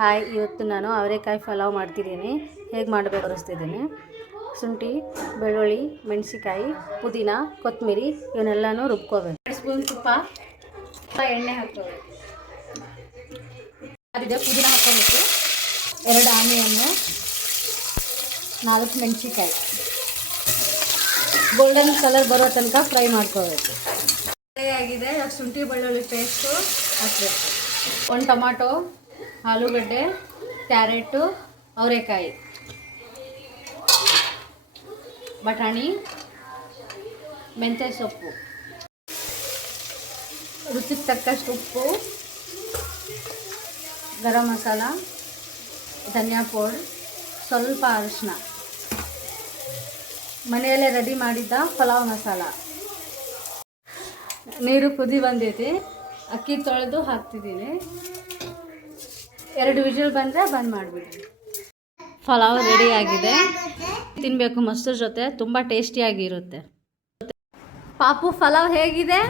Hi, ಇವತ್ತು ನಾನು ಅವರೆಕಾಯಿ ಪಲಾವ್ ಮಾಡ್ತಿದ್ದೀನಿ. ಹೇಗೆ ಮಾಡಬೇಕು ತೋರಿಸ್ತಿದ್ದೀನಿ. ಶುಂಠಿ, ಬೆಳ್ಳುಳ್ಳಿ, ಮೆಣಸಿಕಾಯಿ, ಪುದೀನ, ಕೊತ್ತಂಬರಿ ಇವನ್ನೆಲ್ಲನೂ ರುಬ್ಕೋಬೇಕು. 2 ಸ್ಪೂನ್ ತುಪ್ಪ, ಎಣ್ಣೆ ಹಾಕ್ಕೋಬೇಕು. ಅದಿದೆ ಪುದೀನ ಹಾಕ್ಕೋಬೇಕು. 2 ಆನಿಯನ್ನು, 4 ಮೆಣಸಿಕಾಯಿ ಗೋಲ್ಡನ್ ಕಲರ್ ಬರೋ ತನಕ ಫ್ರೈ ಮಾಡ್ಕೋಬೇಕು. ಫ್ರೈ ಆಗಿದೆ. ಶುಂಠಿ ಬೆಳ್ಳುಳ್ಳಿ ಪೇಸ್ಟು ಹಾಕಬೇಕು. 1 ಟೊಮಾಟೊ, ಆಲೂಗಡ್ಡೆ, ಕ್ಯಾರೆಟು, ಅವರೆಕಾಯಿ, ಬಟಾಣಿ, ಮೆಂತ್ಯ ಸೊಪ್ಪು, ರುಚಿಗೆ ತಕ್ಕಷ್ಟು ಉಪ್ಪು, ಗರಂ ಮಸಾಲ, ಧನಿಯಾ ಪೌಡರ್, ಸ್ವಲ್ಪ ಅರಿಶಿನ, ಮನೆಯಲ್ಲೇ ರೆಡಿ ಮಾಡಿದ್ದ ಪಲಾವ್ ಮಸಾಲ. ನೀರು ಕುದಿ ಬಂದೈತಿ. ಅಕ್ಕಿ ತೊಳೆದು ಹಾಕ್ತಿದ್ದೀನಿ. 2 ವಿಜಿಲ್ ಬಂದರೆ ಬಂದ್ ಮಾಡಿಬಿಡಿ. ಪಲಾವ್ ರೆಡಿ ಆಗಿದೆ. ತಿನ್ನಬೇಕು ಮೊಸರು ಜೊತೆ, ತುಂಬ ಟೇಸ್ಟಿಯಾಗಿರುತ್ತೆ. ಪಾಪು, ಪಲಾವ್ ಹೇಗಿದೆ?